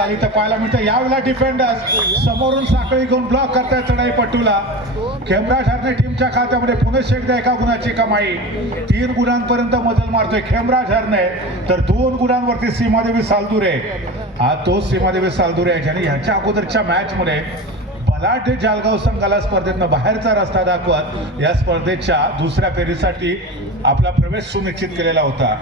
झाली तर पाहायला मिळतं यावेळेला डिफेंडर्स समोरून साखळी घेऊन ब्लॉक करतायत चढाई पट्टूला. खेमराज हरणे टीमच्या खात्यामध्ये पुन्हा एकदा एका गुणाची कमाई, 3 गुणांपर्यंत मजल मारतोय खेमराज हरणे, तर 2 गुणांवरती सीमादेवी सालदुरे. हा तोच सीमादेवी सालदुरे आहे ज्याने ह्याच्या अगोदरच्या मॅच मध्ये बलाढ्य जालगाव संघाला स्पर्धेतनं बाहेरचा रस्ता दाखवत या स्पर्धेच्या दुसऱ्या फेरीसाठी आपला प्रवेश सुनिश्चित केलेला होता.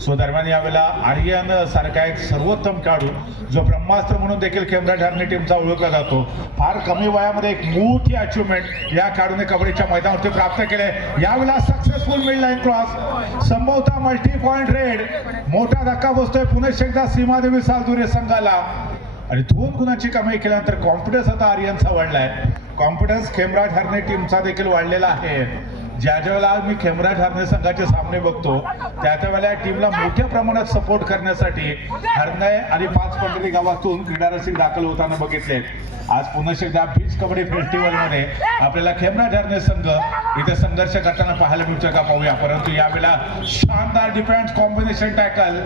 सो दरम्यान यावेळेला आर्यन सारखा एक सर्वोत्तम खेळाडू जो ब्रह्मास्त्र म्हणून देखील खेमराज हरणे टीमचा ओळखला जातो, फार कमी वयामध्ये एक मोठी अचिव्हमेंट या खेळाडूने कबड्डीच्या मैदानावरती प्राप्त केले. यावेळेला सक्सेसफुल मिड लाईन क्रॉस, संभवतः मल्टी पॉइंट रेड. मोठा धक्का बसतोय पुन्हा एकदा सीमादेवी सालदुरे संघाला आणि 2 गुणांची कमाई केल्यानंतर कॉन्फिडन्स आता आर्यनचा वाढलाय. कॉन्फिडन्स खेमराज हरणे टीमचा देखील वाढलेला आहे. ज्या वेळेला मी खेमराज हरणे संघाचे सामने बघतो त्या वेळेला टीमला मोठ्या प्रमाणात सपोर्ट करण्यासाठी हरणे आणि 5 पंढरी गावातून क्रीडा रसिक दाखल होताना बघितले. आज पुन्हा एकदा बीच कबड्डी फेस्टिवल मध्ये आपल्याला खेमराज हरणे संघ इथे संघर्ष करताना पाहायला मिळतोय का पाहूया. परंतु यावेळेला शानदार डिफेन्स कॉम्बिनेशन टॅकल,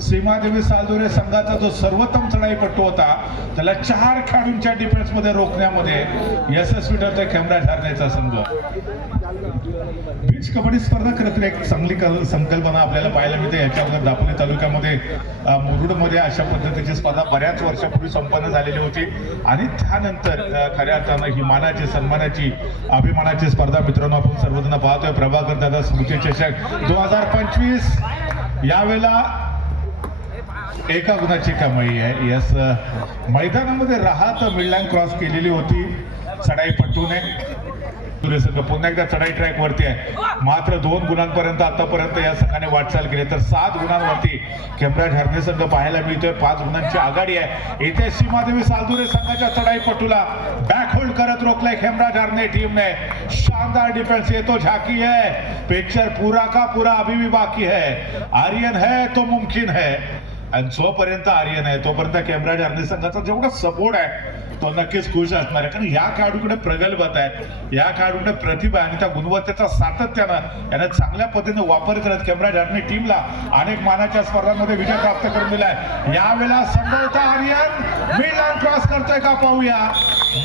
सीमादेवी सालदुरे संघाचा जो सर्वोत्तम चढाईपट्टू होता त्याला 4 खेळाडूंच्या डिफेन्स मध्ये रोखण्यामध्ये यशस्वी ठरतोय खेमराज हरणेचा संघ. बीच कबड्डी स्पर्धा खरं तर एक चांगली संकल्पना आपल्याला पाहायला मिळते. याच्या अगोदर दापोली तालुक्यामध्ये मुरुडमध्ये अशा पद्धतीची स्पर्धा बऱ्याच वर्षापूर्वी संपन्न झालेली होती आणि त्यानंतर खऱ्या अर्थानं ही मानाची, सन्मानाची, अभिमानाची स्पर्धा मित्रांनो आपण सर्वजण पाहतोय. प्रभाकर दादा स्मृती चषक 2025 यावेळेला एका गुणाची कमाई आहे. यस, मैदानामध्ये राहत मिडलाईन क्रॉस केलेली होती चढाईपट्टूने. पुन्हा एकदा चढाई ट्रॅक वरती आहे. मात्र 2 गुणांपर्यंत आतापर्यंत या संघाने वाटचाल केली तर 7 गुणांवरती खेमराज हरणे संघ पाहायला मिळतोय. 5 गुणांची आघाडी आहे. इथे सीमादेवी सालदुरे संघाच्या चढाईपट्टूला बॅक होल्ड करत रोखलाय खेमराज हरणे टीमने. शानदार डिफेंस, ये तो झाकी है, पिक्चर पूरा का पूरा अभी भी बाकी है. आर्यन है तो मुमकिन है आणि जोपर्यंत आर्यन आहे तोपर्यंत खेमराज हरणे संघाचा जेवढा सपोर्ट आहे तो नक्कीच खुश असणार आहे. कारण या खेळाडूकडे प्रगल्भता आहे, या खेळाडूकडे प्रतिभा आणि त्या गुणवत्तेचा सातत्यानं याने चांगल्या पद्धतीने वापर करत खेमराज हरणे टीमला अनेक मानाच्या स्पर्धांमध्ये विजय प्राप्त करून दिलाय. यावेळेला संभवतः आर्यन मिडलाईन क्रॉस करतोय का पाहूया.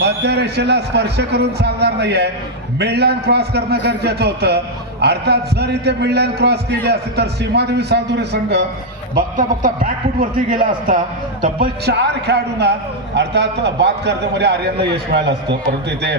मध्यरेषेला स्पर्श करून चालणार नाहीये, मिडलाईन क्रॉस करणं गरजेचं होतं. अर्थात जर इथे मिडलाईन क्रॉस केली असती तर सीमादेवी सालदुरे संघ बघता बघता बॅकफूट वरती गेला असता. तब्बल 4 खेळाडूंना अर्थात बाद करण्यामध्ये आर्यनला यश मिळालं असतं. परंतु इथे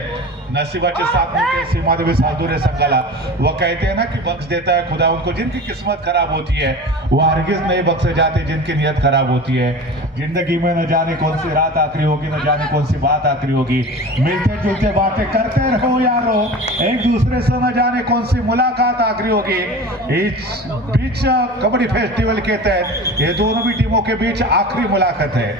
नसीबाची साथ मिळते सीमादेवी सालदुरे संघाला. वो कहते हैं ना कि बख्श देता है खुदा उनको जिनकी किस्मत खराब होती है, वो हरगिज नहीं बख्शे जाते जिनकी नियत खराब होती है. जिंदगी में न जाने कौन सी रात आखिरी होगी, न जाने कौन सी बात आखिरी होगी. मिलते जुलते बातें करते रहो यारो, एक दूसरे से न जाने कौन सी मुलाकात आखिरी होगी. इस बीच कबड्डी फेस्टिवल के तहत ये दोनों भी टीमों के बीच आखिरी मुलाकात है.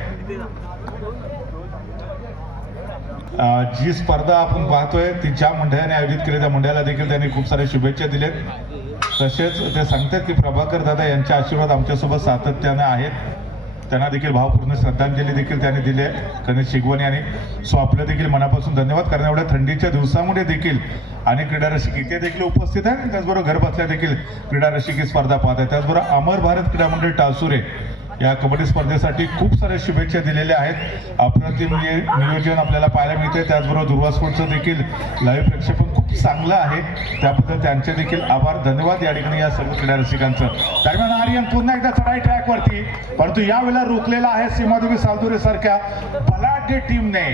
जी स्पर्धा आपण पाहतोय ती ज्या मंडळाने आयोजित केली त्या मंडळाला देखील त्यांनी खूप साऱ्या शुभेच्छा दिल्यात. तसेच ते सांगतात की प्रभाकर दादा यांचे आशीर्वाद आमच्यासोबत सातत्याने आहेत. त्यांना देखील भावपूर्ण श्रद्धांजली देखील त्यांनी दिली आहे गणेश शिगवणे यांनी. सो आपलं देखील मनापासून धन्यवाद. कारण एवढ्या थंडीच्या दिवसामध्ये देखील अनेक क्रीडा रसिक इथे देखील उपस्थित आहेत. त्याचबरोबर घर बसल्या देखील क्रीडा रसिक ही स्पर्धा पाहत आहेत. त्याचबरोबर अमर भारत क्रीडा मंडळ टासुरे या कबड्डी स्पर्धेसाठी खूप साऱ्या शुभेच्छा दिलेल्या आहेत. अप्रतिम नियोजन आपल्याला पाहायला मिळते. त्याचबरोबर दुर्वा स्पोर्ट्सचं देखील लाईव्ह प्रक्षेपण खूप चांगलं आहे, त्याबद्दल त्यांचे देखील आभार, धन्यवाद या ठिकाणी या सर्व क्रीडा रसिकांचं. दरम्यान आर्यन पुन्हा एकदा चढाई ट्रॅक वरती, परंतु यावेळेला रोखलेला आहे सीमादेवी सालदुरे सारख्या बलाढ्य टीमने.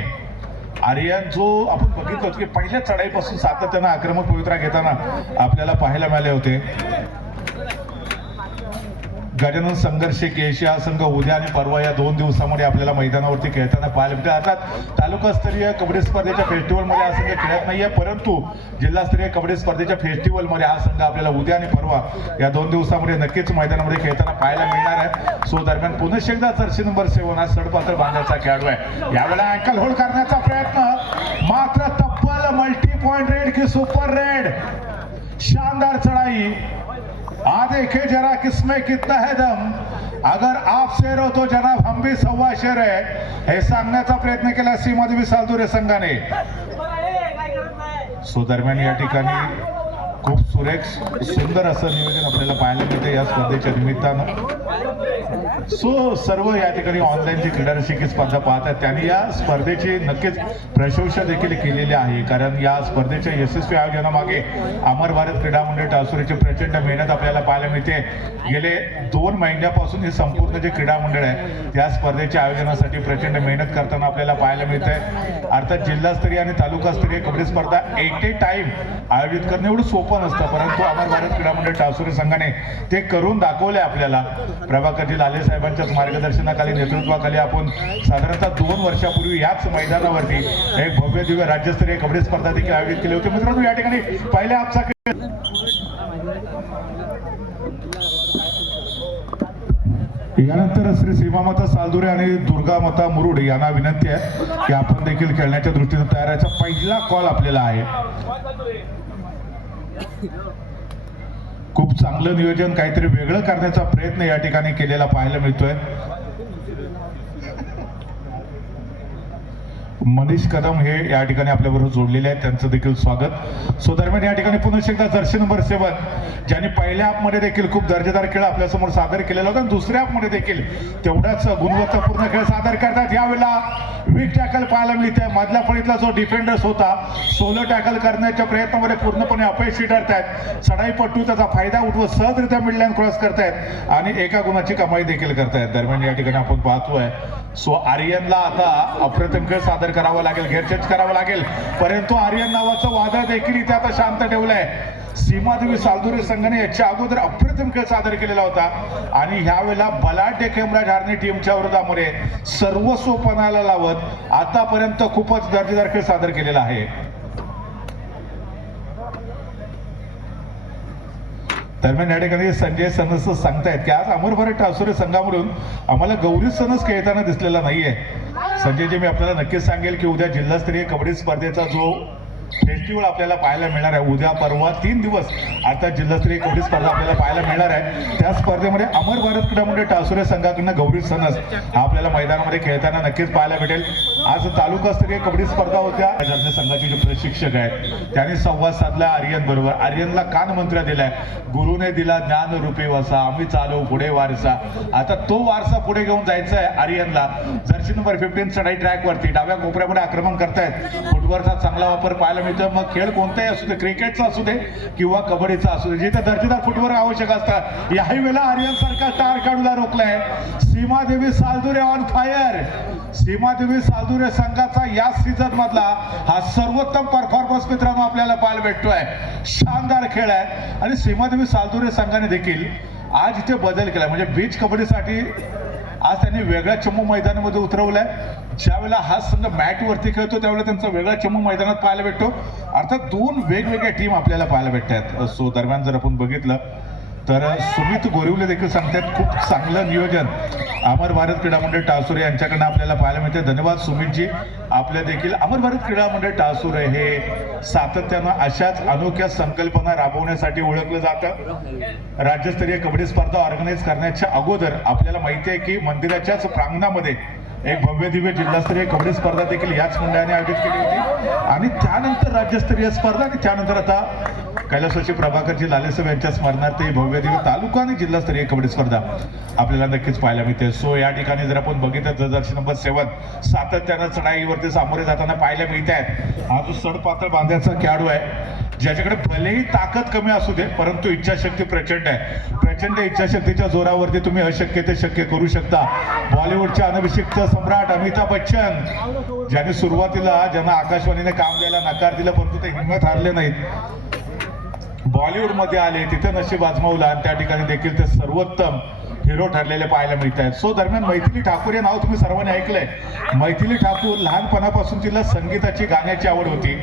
आर्यन जो आपण बघितलं होतं की पहिल्या चढाईपासून सातत्यानं आक्रमक पवित्रा घेताना आपल्याला पाहायला मिळाले होते. गजानन संघर्ष केशी हा संघ उद्या आणि परवा या 2 दिवसामध्ये आपल्याला मैदानावरती खेळताना पाहायला मिळते. अर्थात तालुकास्तरीय कबड्डी स्पर्धेच्या फेस्टिवलमध्ये हा संघ खेळत नाहीये, परंतु जिल्हास्तरीय कबड्डी स्पर्धेच्या फेस्टिवलमध्ये हा संघ आपल्याला उद्या आणि परवा या 2 दिवसामध्ये नक्कीच मैदानामध्ये खेळताना पाहायला मिळणार आहे. सो दरम्यान पुन्हा एकदा जर्सी नंबर 7 हा सडपातळ बांधायचा खेळाडू आहे. यावेळेला अँकल होल्ड करण्याचा प्रयत्न, मात्र तब्बल मल्टी पॉइंट रेड की सुपर रेड. शानदार चढाई. आ देखे जरा किसमें कितना है दम, अगर आप शेर हो तो जनाब हम भी 1.25 शेर है, हे सांगण्याचा प्रयत्न केला सीमादेवी सालदुरे संघाने. सो दरम्यान या ठिकाणी खूप सुरेख सुंदर असं नियोजन आपल्याला पाहायला मिळते या स्पर्धेच्या निमित्तानं. सो सर्व या ठिकाणी ऑनलाईन जी क्रीडा रसिक स्पर्धा पाहतात त्यांनी या स्पर्धेची नक्कीच प्रशंसा देखील केलेली आहे, कारण या स्पर्धेच्या यशस्वी आयोजनामागे अमर भारत क्रीडा मंडळ टासुरीची प्रचंड मेहनत आपल्याला पाहायला मिळते. गेले 2 महिन्यापासून हे संपूर्ण जे क्रीडा मंडळ आहे त्या स्पर्धेच्या आयोजनासाठी प्रचंड मेहनत करताना आपल्याला पाहायला मिळते. अर्थात जिल्हास्तरीय आणि तालुकास्तरीय कबड्डी स्पर्धा एट ए टाइम आयोजित करणं एवढं सोपं नसतं, परंतु अमर भारत क्रीडा मंडळ टासुरी संघाने ते करून दाखवले आपल्याला. प्रभाकरजी लाले साहेबांच्याच मार्गदर्शनाखाली, नेतृत्वाखाली आपण साधारणतः 2 वर्षापूर्वी याच मैदानावरती एक भव्य दिव्य राज्यस्तरीय कबड्डी स्पर्धा देखील आयोजित केली होती. मित्रांनो, या ठिकाणी पहिल्या आपचा यानंतर श्री सीमामाता सालदुरे आणि दुर्गामाता मुरुड यांना विनंती आहे की आपण देखील खेळण्याच्या दृष्टीने तयारीचा पहिला कॉल आपल्याला आहे. खूप चांगलं नियोजन, काहीतरी वेगळं करण्याचा प्रयत्न या ठिकाणी केलेला पाहायला मिळतोय. मनीष कदम हे या ठिकाणी आपल्याबरोबर जोडलेले आहेत, त्यांचं देखील स्वागत. सो दरम्यान या ठिकाणी पुन्हा एकदा जर्सी नंबर 7 ज्यांनी पहिल्या हाफमध्ये देखील खूप दर्जेदार खेळ आपल्यासमोर सादर केलेला होता, दुसऱ्या हाफमध्ये देखील तेवढाच गुणवत्तापूर्ण खेळ सादर करतात. यावेळेला वीक टॅकल पाहायला मिळते. मधल्या फळीतला जो डिफेंडर्स होता सोलो टॅकल करण्याच्या प्रयत्नामध्ये पूर्णपणे अपयशी ठरतायत. चढाईपट्टू त्याचा फायदा उठवत सहजरित्या मिडलाईन क्रॉस करतायत आणि एका गुणाची कमाई देखील करतायत. दरम्यान या ठिकाणी आपण पाहतोय सो आर्यनला आता अप्रतिम खेळ सादर करावा लागेल, गेअर चेंज करावा लागेल, परंतु आर्यन नावाचं वादळ देखील इथे आता शांत ठेवलंय. सीमादेवी सालदुरे संघाने याच्या अगोदर अप्रतिम खेळ सादर केलेला होता आणि ह्यावेळेला बलाढ्य खेमराज हार्नी टीमच्या विरोधामध्ये सर्वस्व पणाला लावत आतापर्यंत खूपच दर्जेदार खेळ सादर केलेला आहे. दरम्यान या ठिकाणी संजय सनस सांगतायत की आज अमर भारत टासुरी संघामधून आम्हाला गौरी सनस खेळताना दिसलेला नाहीये. संजयजी, मी आपल्याला नक्कीच सांगेल की उद्या जिल्हास्तरीय कबड्डी स्पर्धेचा जो फेस्टिवल आपल्याला पाहायला मिळणार आहे, उद्या परवा 3 दिवस आता जिल्हास्तरीय कबड्डी स्पर्धा आपल्याला पाहायला मिळणार आहे. त्या स्पर्धेमध्ये अमर भारत क्रीडा मंडळ टासुरे संघाकडून गौरी सनस आपल्याला मैदानामध्ये खेळताना नक्कीच पाहायला भेटेल. आज तालुकास्तरीय कबड्डी स्पर्धा होत्या. संघाचे जे प्रशिक्षक आहेत त्यांनी संवाद साधला आर्यन बरोबर. आर्यनला कान मंत्र दिलाय, गुरुने दिला ज्ञान रूपी वारसा, आम्ही चालू पुढे वारसा. आता तो वारसा पुढे घेऊन जायचा आहे आर्यनला. जर्सी नंबर 15 चढाई ट्रॅक वरती डाव्या कोपऱ्यामध्ये आक्रमण करतायत. फुटबॉलचा चांगला वापर पाहायला मिळतो. मग खेळ कोणताही असू दे, क्रिकेटचा असू दे किंवा कबड्डीचा असू दे, जिथे दर्जेदार फुटवर्क आवश्यक असतात. याही वेळेला आर्यन सारखा स्टार खेळाडूला रोखलाय. Seema Devi सालदुरे on fire. सीमादेवी सालदुरे संघाचा या सीझन मधला हा सर्वोत्तम परफॉर्मन्स मित्रांनो आपल्याला पाहायला भेटतोय. शानदार खेळ आहे आणि सीमादेवी सालदुरे संघाने देखील आज इथे बदल केला. म्हणजे बीच कबड्डीसाठी आज त्यांनी वेगळ्या चमू मैदानामध्ये उतरवलाय. ज्यावेळेला हा संघ मॅट वरती खेळतो त्यावेळेला त्यांचा वेगळा चमू मैदानात पाहायला भेटतो. अर्थात 2 वेगवेगळ्या टीम आपल्याला पाहायला भेटतात. सो दरम्यान जर आपण बघितलं तर सुमित गोरिवले देखील सांगतात खूप चांगलं नियोजन अमर भारत क्रीडा मंडळ टासुरे यांच्याकडनं आपल्याला पाहायला मिळते. धन्यवाद सुमितजी. आपल्या देखील अमर भारत क्रीडा मंडळ टासुरे हे सातत्यानं अशाच अनोख्या संकल्पना राबवण्यासाठी ओळखलं जातं. राज्यस्तरीय कबड्डी स्पर्धा ऑर्गनाईज करण्याच्या अगोदर आपल्याला माहिती आहे की मंदिराच्याच प्रांगणामध्ये एक भव्य दिव्य जिल्हास्तरीय कबड्डी स्पर्धा देखील याच मंडळाने आयोजित केली होती आणि त्यानंतर राज्यस्तरीय स्पर्धा आणि त्यानंतर आता कैलासवासी प्रभाकरजी लालेसाहेब यांच्या स्मरणार्थ भव्य दिव्य तालुका आणि जिल्हास्तरीय कबड्डी स्पर्धा आपल्याला नक्कीच पाहायला मिळते. सो या ठिकाणी जर आपण बघितलं जर्सी नंबर 7 सातत्यानं चढाईवरती सामोरे जाताना पाहायला मिळत आहेत. हा जो सडपातळ बांध्याचा खेळाडू आहे ज्याच्याकडे भलेही ताकद कमी असू दे परंतु इच्छाशक्ती प्रचंड आहे. प्रचंड इच्छाशक्तीच्या जोरावरती तुम्ही अशक्य ते शक्य करू शकता. बॉलिवूडच्या अनभिषिक्त सम्राट अमिताभ बच्चन ज्यांनी सुरुवातीला ज्यांना आकाशवाणीने काम द्यायला नकार दिला परंतु ते हिंमत हारले नाहीत, बॉलिवूड मध्ये आले, तिथे नशीब आजमावला आणि त्या ठिकाणी देखील ते सर्वोत्तम हिरो ठरलेले पाहायला मिळत आहेत. सो दरम्यान मैथिली ठाकूर हे नाव तुम्ही सर्वांनी ऐकलंय. मैथिली ठाकूर लहानपणापासून तिला संगीताची गाण्याची आवड होती.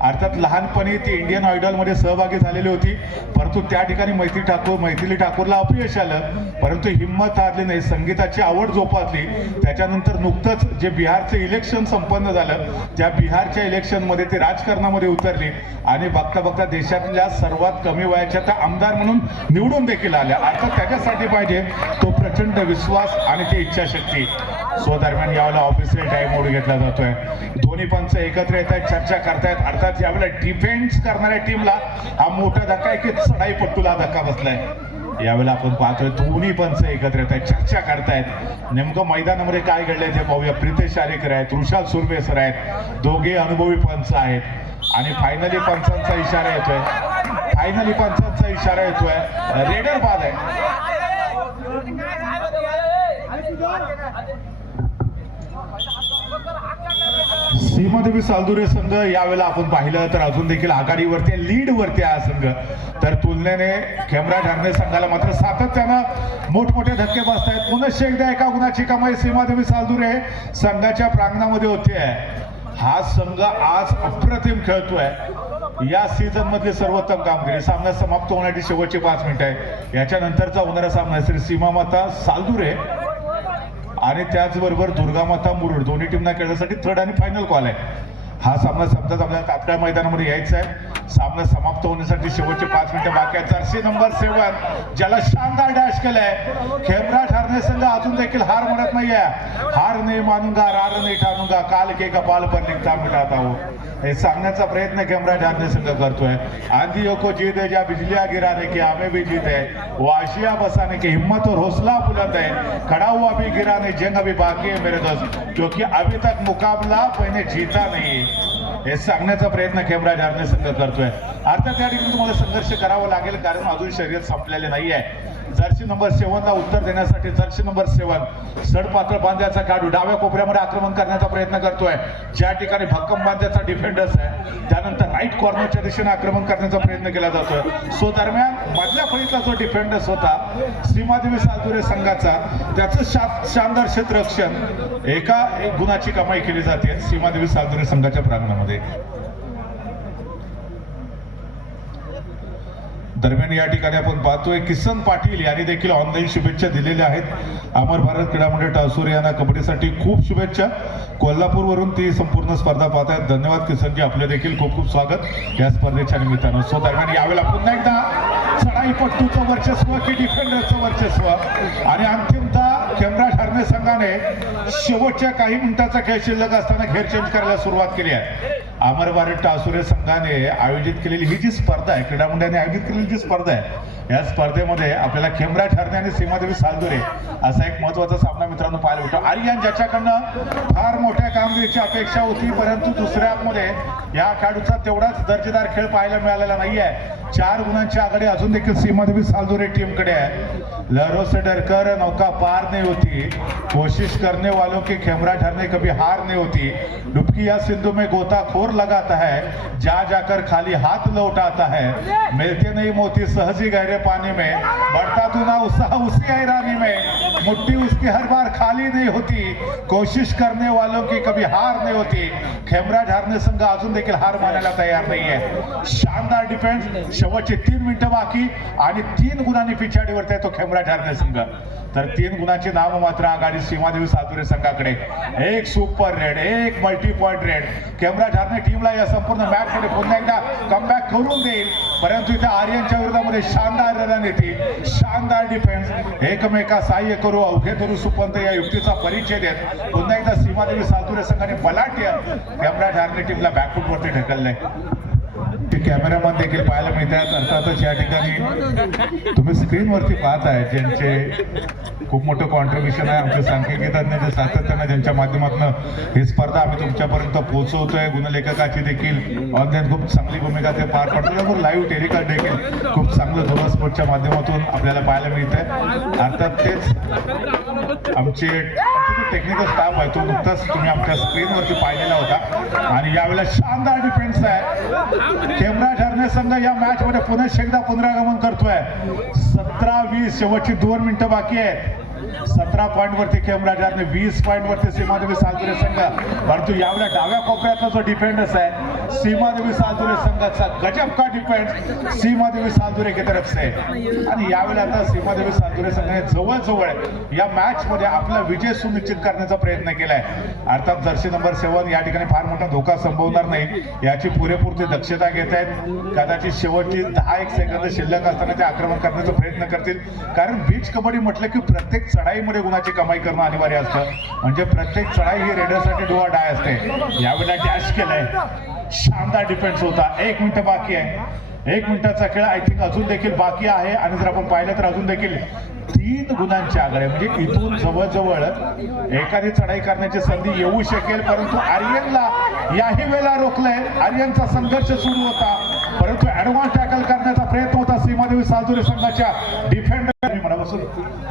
अर्थात लहानपणी ती इंडियन आयडॉल मध्ये सहभागी झालेली होती परंतु त्या ठिकाणी मैथिली ठाकूरला अपयश आलं परंतु हिंमत हारली नाही, संगीताची आवड जोपासली. त्याच्यानंतर नुकतंच जे बिहारचं इलेक्शन संपन्न झालं त्या बिहारच्या इलेक्शन मध्ये ती राजकारणामध्ये उतरली आणि बघता बघता देशातल्या सर्वात कमी वयाच्या त्या आमदार म्हणून निवडून देखील आल्या. अर्थात त्याच्यासाठी पाहिजे तो प्रचंड विश्वास आणि ती इच्छाशक्ती. सो दरम्यान यावेळेला ऑफिशियल टाइम मोड घेतला जातोय. दोन्ही पंच एकत्र येत आहेत, चर्चा करतायत. अर्थात यावेळेला डिफेन्स करणाऱ्या टीमला हा मोठा धक्का आहे की चढाईपट्टूला धक्का बसलाय. यावेळेला आपण पाहतोय दोन्ही पंच एकत्र येत आहेत, चर्चा करतायत नेमकं मैदानामध्ये काय घडलंय ते पाहूया. प्रितेश आरेकर आहेत, ऋषाल सुर्वे सर आहेत, दोघे अनुभवी पंच आहेत आणि फायनली पंचांचा इशारा येतोय, फायनली पंचांचा इशारा येतोय, रेडर बाद आहे. सीमादेवी सालदुरे संघ यावेळेला आपण पाहिलं तर अजून देखील आघाडीवरती लीड वरती हा संघ, तर तुलनेने खेमराज हरणे संघाला मात्र सातत्यानं मोठमोठे धक्के बसत आहेत. पुनश्च एकदा एका गुणाची कमाई सीमादेवी सालदुरे संघाच्या प्रांगणामध्ये होते. हा संघ आज अप्रतिम खेळतोय. या सीझन मधली सर्वोत्तम कामगिरी. सामना समाप्त होण्याची शेवटची 5 मिनिटं आहे. याच्यानंतरचा होणारा सामना श्री सीमामाता सालदुरे आणि त्याचबरोबर दुर्गामाता मुरुड दोन्ही टीमना खेळण्यासाठी थर्ड आणि फायनल कॉल आहे. हा सामना समजाच आपल्याला तात्काळ मैदानामध्ये यायचा आहे. सामना समाप्त होण्यासाठी शेवटचे 5 मिनिटं बाकी आहेत. जर्सी नंबर 7 ज्याला शानदार डॅश केलाय. खेमराज हरणे संघ अजून देखील हार म्हणत नाहीये. हार नाही मानूंगा, रार नाही ठानूंगा, काल के कपाल पर लिखता मिटाता हूं, हे सांगण्याचा प्रयत्न खेमराज हरणे संघ करतोय. आंधियों को जीत है जा बिजलियां गिराने की हमें भी जीत है, वो आशिया बसाने की हिम्मत और हौसला बुलंद है, खड़ा हुआ भी गिरा नहीं, जंग अभी बाकी है मेरे दोस्त, क्योंकि अभी तक मुकाबला मैंने जीता नहीं, हे सांगण्याचा प्रयत्न खेमराज हरणे संघ करतोय. अर्थात या ठिकाणी तुम्हाला संघर्ष करावा लागेल कारण अजून शर्यत संपलेले नाही आहे. जर्सी नंबर 7 ला उत्तर देण्यासाठी जर्सी नंबर 7 सडपातळ बांध्याचा खेळाडू डाव्या कोपऱ्यामध्ये आक्रमण करण्याचा प्रयत्न करतोय. ज्या ठिकाणी भक्कम बांध्याचा डिफेंडर्स आहे त्यानंतर राईट कॉर्नरच्या दिशेने आक्रमण करण्याचा प्रयत्न केला जातोय. सो दरम्यान मधल्या फळीतला जो डिफेंडर्स होता सीमादेवी सालदुरे संघाचा, त्याचं शानदार क्षेत्ररक्षण एका गुणाची कमाई केली जाते सीमादेवी सालदुरे संघाच्या प्रांगणामध्ये. दरम्यान या ठिकाणी आपण पाहतोय किसन पाटील यांनी देखील ऑनलाईन शुभेच्छा दिलेल्या आहेत. अमर भारत क्रीडा मंडळ टासुरे यांना कबड्डीसाठी खूप शुभेच्छा. कोल्हापूरवरून ती संपूर्ण स्पर्धा पाहतायत. धन्यवाद किसनजी, आपले देखील खूप खूप स्वागत या स्पर्धेच्या निमित्तानं. सो दरम्यान यावेळेला पुन्हा एकदा चढाईपट्टूचं वर्चस्व की डिफेंडरचं वर्चस्व आणि अंतिमतः खेमराज हरणे संघाने शेवटच्या काही मिनिटाचा खेळ शिल्लक असताना घेर चेंज करायला सुरुवात केली आहे. अमर भारत टासुरे संघाने आयोजित केलेली ही जी स्पर्धा आहे, क्रीडा मंडळाने आयोजित केलेली जी स्पर्धा आहे, या स्पर्धेमध्ये आपल्याला खेमराज हरणे आणि सीमादेवी सालदुरे असा एक महत्वाचा सामना मित्रांनो पाहायला मिळतो. आर्यन ज्याच्याकडनं फार मोठ्या कामगिरीची अपेक्षा होती परंतु दुसऱ्या मध्ये या खेळाडूचा तेवढाच दर्जेदार खेळ पाहायला मिळालेला नाहीये. 4 गुणांची आघाडी अजून देखील सीमादेवी सालदुरे टीमकडे आहे. लहरों से डरकर नौका पार नहीं होती, कोशिश करने वालों की खेमराज हरणे कभी हार नहीं होती, डुबकी या सिंधु में गोताखोर लगाता है, जा जाकर खाली हाथ लौटाता है, मिलते नहीं मोती सहजी गहरे पानी में, बढ़ता दूना उत्साह उसी हैरानी में, मुट्ठी उसकी हर बार खाली नहीं होती, कोशिश करने वालों की कभी हार नहीं होती. खेमराज हरणे संघ अजून देखील हार मानायला तयार नाहीये. शानदार डिफेन्स. शेवटचे 3 मिनिटं बाकी आणि 3 गुणांनी पिछाडीवरती आहे तो खेमराज हरणे संघ. तर 3 गुणांची नाम मात्र आघाडी सीमादेवी सालदुरे संघाकडे. एक सुपर रेड, एक मल्टी पॉइंट रेड. खेमराज हरणे टीमला या संपूर्ण मॅच मध्ये पुन्हा एकदा कमबॅक करून देईल परंतु इथे आर्यनच्या विरोधामध्ये शानदार रणनीती, शानदार डिफेन्स, एकमेका सहाय्य करू अवघे धरू सुपंत या युक्तीचा परिचय देत पुन्हा एकदा सीमादेवी सालदुरे संघाने बलाढ्य खेमराज हरणे टीमला बॅकफूट वरती ढकललंय. ते कॅमेरामॅन देखील पाहायला मिळतात. अर्थातच या ठिकाणी तुम्ही स्क्रीनवरती पाहताय ज्यांचे खूप मोठं कॉन्ट्रीब्युशन आहे. आमचे सांख्यिकी तज्ञ जे सातत्यानं ज्यांच्या माध्यमातून ही स्पर्धा आम्ही तुमच्यापर्यंत पोहोचवतोय. गुणलेखकाची देखील ऑनलाईन खूप चांगली भूमिका ते पार पडतात. लाईव्ह टेलिकास्ट देखील खूप चांगलं धोरण स्पोर्टच्या माध्यमातून आपल्याला पाहायला मिळतंय. अर्थात तेच आमचे टेक्निकल स्टाफ आहे तो नुकताच तुम्ही आमच्या स्क्रीनवरती पाहिलेला होता. आणि यावेळेला शानदार डिफेन्स आहे. खेमराज हरणे संघ या मॅच मध्ये पुन्हा एकदा पुनरागमन करतोय. 17-20 शेवटची 2 मिनिटं बाकी आहेत. 17 पॉईंट वरती खेमराज हरणे, 20 पॉईंट वरती सीमादेवी सालदुरे संघ. परंतु यावेळेला डाव्या कोपऱ्यातला जो डिफेंडर्स आहे सीमादेवी सालदुरे संघाचा गजब का डिफेंस सीमादेवी सालदुरे की तरफ से. आणि यावेळेला आता सीमादेवी सालदुरे संघाने जवळजवळ या मॅच मध्ये आपला विजय सुनिश्चित करण्याचा प्रयत्न केलाय. अर्थात जर्सी नंबर 7 या ठिकाणी फार मोठा धोका संभवणार नाही याची पुरेपूर ते दक्षता घेत आहेत. कदाचित शेवटची 10-1 सेकंद शिल्लक असताना ते आक्रमण करण्याचा प्रयत्न करतील कारण बीच कबड्डी म्हटलं की प्रत्येक चढाईमध्ये गुणाची कमाई करणं अनिवार्य असतं. म्हणजे प्रत्येक चढाई ही रेडरसाठी डू ऑर डाय असते. यावेळेला डॅश केलंय. शानदार डिफेन्स होता. 1 मिनिट बाकी आहे. 1 मिनिटाचा खेळ आय थिंक अजून देखील बाकी आहे आणि जर आपण पाहिलं तर अजून देखील 3 गुणांच्या आघाडी म्हणजे इथून जवळजवळ एखादी चढाई करण्याची संधी येऊ शकेल, परंतु आर्यनला याही वेळेला रोखलंय. आर्यनचा संघर्ष सुरू होता परंतु ऍडव्हान्स टॅकल करण्याचा प्रयत्न होता सीमादेवी सालजुरे संघाच्या डिफेंडर. मनापासून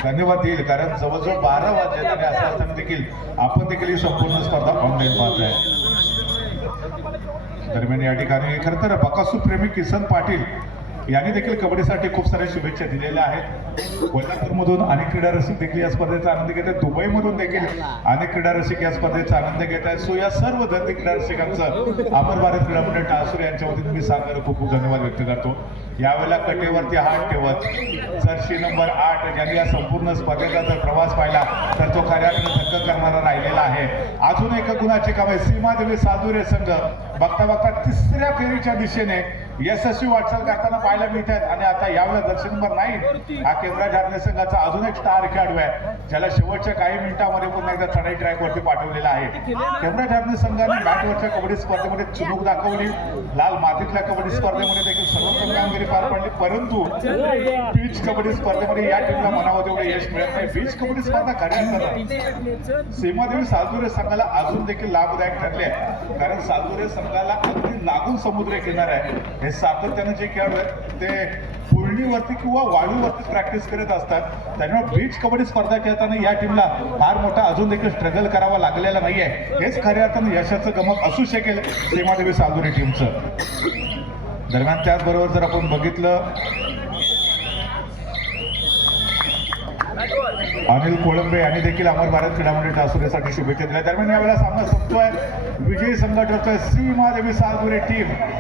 धन्यवाद देईल कारण जवळजवळ 12 वाजले आणि असं असताना देखील आपण देखील ही संपूर्ण स्पर्धा ऑनलाईन पाहताय. दरम्यान या ठिकाणी खरं तर बकासूर प्रेमी किसन पाटील यांनी देखील कबड्डीसाठी खूप साऱ्या शुभेच्छा दिलेल्या आहेत. कोल्हापूरमधून अनेक क्रीडा रसिक देखील या स्पर्धेचा आनंद घेत आहेत. दुबईमधून देखील अनेक क्रीडा रसिक या स्पर्धेचा आनंद घेत आहेत. सो या सर्व धन्य क्रीडा रसिकांचं अमर भारत क्रीडा मंडळ टासुरे यांच्या वतीने मी सांगायला खूप खूप धन्यवाद व्यक्त करतो. यावेळेला कटेवरती हात ठेवत जर्सी नंबर 8 ज्यांनी या संपूर्ण स्पर्धेचा जर प्रवास पाहिला तर तो खऱ्या अर्थाने धक्का करणारा राहिलेला आहे. अजून एका गुणाची कामे सीमादेवी सालजुरे संघ बघता बघता 3ऱ्या फेरीच्या दिशेने यशस्वी वाटचाल करताना पाहायला मिळत आहेत. आणि आता यावेळेला जर्सी नंबर 9 हा केवराज हार्ने संघाचा अजून एक स्टार खेळाडू आहे ज्याला शेवटच्या काही मिनिटांमध्ये पुन्हा एकदा चढाई ट्रॅकवरती पाठवलेला आहे. केवराज हार्ने संघाने मॅटवरच्या कबड्डी स्पर्धेमध्ये चुणूक दाखवली. लाल मातीतल्या कबड्डी स्पर्धेमध्ये देखील सर्वोत्तम कामगिरी पार पडली, परंतु बीच कबड्डी स्पर्धेमध्ये या टीमला म्हणावं तेवढं यश मिळत नाही. बीच कबड्डी स्पर्धा खऱ्या अर्थानं सीमादेवी सालजुरे संघाला अजून देखील लाभदायक ठरले आहे कारण सालजुरे संघाला अगदी लागून समुद्र किनारा आहे. हे सातत्याने जे खेळाडू आहेत ते पुरणीवरती किंवा वाळूवरती प्रॅक्टिस करत असतात. त्यामुळे बीच कबड्डी स्पर्धा खेळताना या टीमला फार मोठा अजून देखील स्ट्रगल करावा लागलेला नाहीये. हेच खऱ्या अर्थानं यशाचं गमक असू शकेल सीमादेवी सालजुरे टीमचं. दरम्यान त्याचबरोबर जर आपण बघितलं अनिल कोळंबे यांनी देखील अमर भारत क्रीडा मंडळ टासुरेसाठी शुभेच्छा दिल्या. दरम्यान यावेळेला सामना संपतोय. विजयी संघ ठरतोय सीमादेवी सालजुरे टीम.